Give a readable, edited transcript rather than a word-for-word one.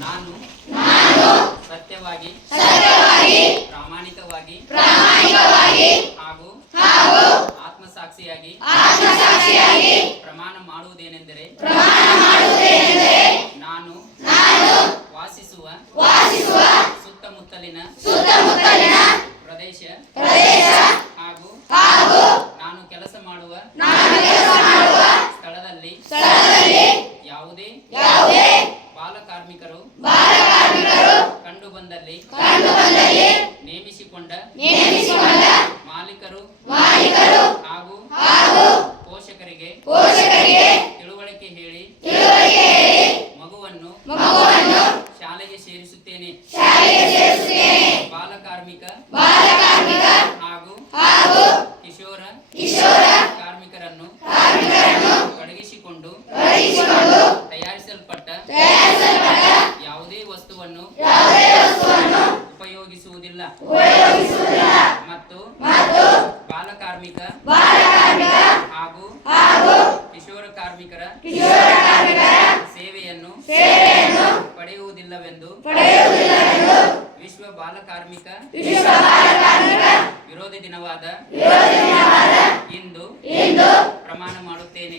ನಾನು ಸತ್ಯವಾಗಿ ಪ್ರಾಮಾಣಿಕವಾಗಿ ಹಾಗೂ ಆತ್ಮಸಾಕ್ಷಿಯಾಗಿ ಪ್ರಮಾಣ ಮಾಡುವುದೇನೆಂದರೆ ನಾನು ವಾಸಿಸುವ ಸುತ್ತಮುತ್ತಲಿನ ಪ್ರದೇಶ ಹಾಗೂ ನಾನು ಕೆಲಸ ಮಾಡುವ ಸ್ಥಳದಲ್ಲಿ ಯಾವುದೇ ಬಾಲಕಾರ್ಮಿಕರು ಕಂಡು ಬಂದಲ್ಲಿ ನೇಮಿಸಿಕೊಂಡ ಮಾಲೀಕರು ಹಾಗೂ ಪೋಷಕರಿಗೆ ತಿಳುವಳಿಕೆ ಹೇಳಿ ಮಗುವನ್ನು ಶಾಲೆಗೆ ಸೇರಿಸುತ್ತೇನೆ. ಬಾಲಕಾರ್ಮಿಕ ಹಾಗೂ ಕಿಶೋರ ಕಾರ್ಮಿಕರನ್ನು ತೊಡಗಿಸಿಕೊಂಡು ತಯಾರಿಸಲ್ಪಟ್ಟ ಯಾವುದೇ ವಸ್ತುವನ್ನು ಉಪಯೋಗಿಸುವುದಿಲ್ಲ ಮತ್ತು ಬಾಲಕಾರ್ಮಿಕ ಹಾಗೂ ಕಿಶೋರ ಕಾರ್ಮಿಕರ ಸೇವೆಯನ್ನು ಪಡೆಯುವುದಿಲ್ಲವೆಂದು ವಿಶ್ವ ಬಾಲಕಾರ್ಮಿಕ ವಿರೋಧಿ ದಿನವಾದ ಇಂದು ಪ್ರಮಾಣ ಮಾಡುತ್ತೇನೆ.